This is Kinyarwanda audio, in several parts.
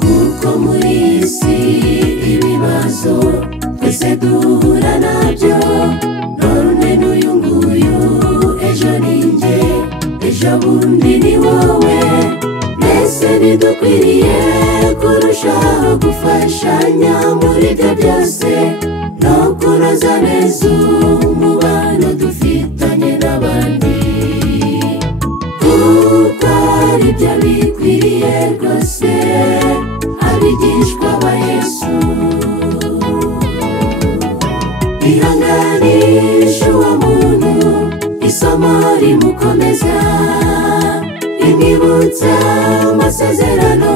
kuko muri isi ibibazo twese duhura nabyo, none n'uyu nguyu ejo ninjye, ejo bundi ni wowe. Mbese ntidukwiriye kurushaho gufashanya muri ibyo byose, no kunoza neza umubano dufitanye n'abandi, kuko ari byo bikwiriye rwose abigishwa ba Yesu. Ihanganisha uwo muntu, isomo rimukomeza, rimwibutsa amasezerano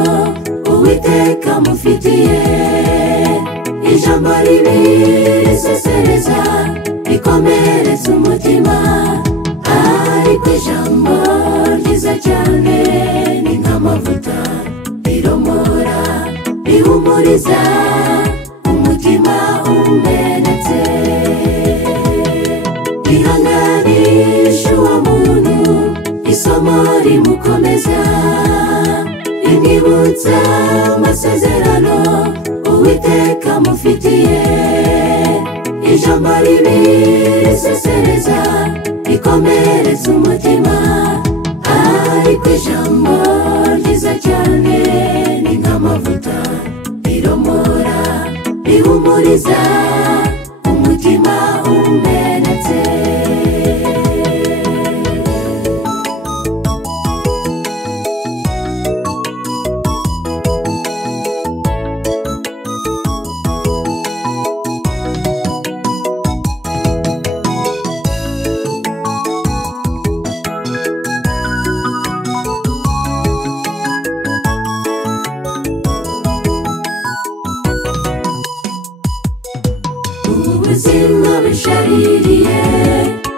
Uwiteka amufitiye. Ijambo ribi risesereza, rikomeretsa umutima, ariko ijambo ryiza cyane ni nk'amavuta, riromora, rihumuriza umutima umenetse. Ihanganisha uwo muntu, isomo rimukomeza, rimwibutsa amasezerano Uwiteka amufitiye. Ijambo ribi risesereza, rikomeretsa umutima, ariko ijambo ryiza cyane ni nk'amavuta, riromora, rihumuriza umutima umenetse. Ubuzima bushaririye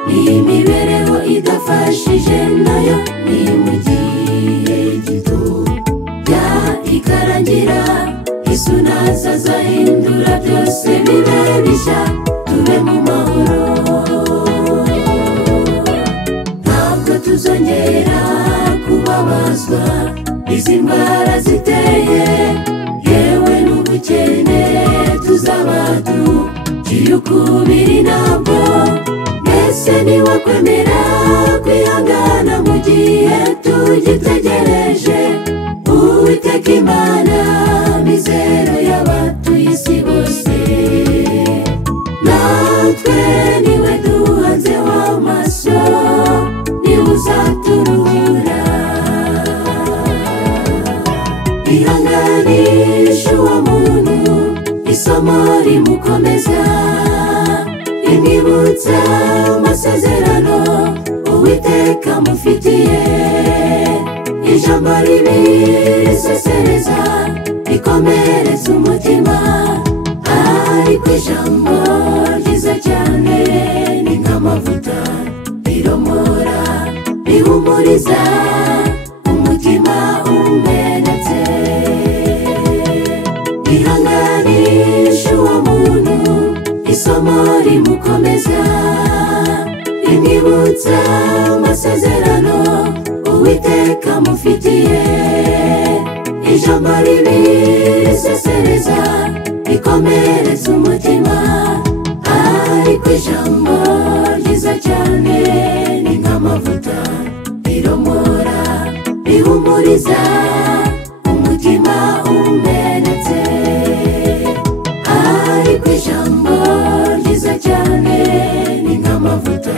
n'imibereho idafashije, nayo ni mu gihe gito ikarangira. Yesu naza azahindura byose bibe bishya, tube mu mahoro. Ntabwo tuzongera kubabazwa izi ndwara ziteye, yewe n'ubukene tuzaba tugiye ukubiri nabwo. Mbese niwakwemera kwihangana mu gihe tugitegereje Uwiteka Imana, mizero y'abatuye isi bose, natwe niwe duhanzeho amaso, niwe uzaturuhura. Ihanganisha uwo muntu, isomo rimukomeza, rimwibutsa amasezerano Uwiteka amufitiye. Ijambo ribi risesereza, rikomeretsa umutima, ariko ijambo ryiza cyane ni nk'amavuta, riromora, rihumuriza umutima umenetse. Ihanganisha uwo muntu, isomo rimukomeza, rimwibutsa amasezerano Uwiteka amufitiye. Ijambo ribi risesereza, rikomeretsa umutima, ariko ijambo ryiza cyane ni nk'amavuta, riromora, rihumuriza umutima umenetse. Ariko ijambo ryiza cyane ni nk'amavuta,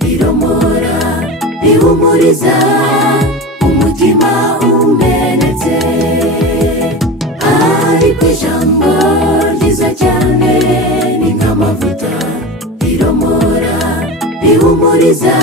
riromora, rihumuriza umutima umenetse. Ariko ijambo ryiza cyane ni nk'amavuta, riromora, rihumuriza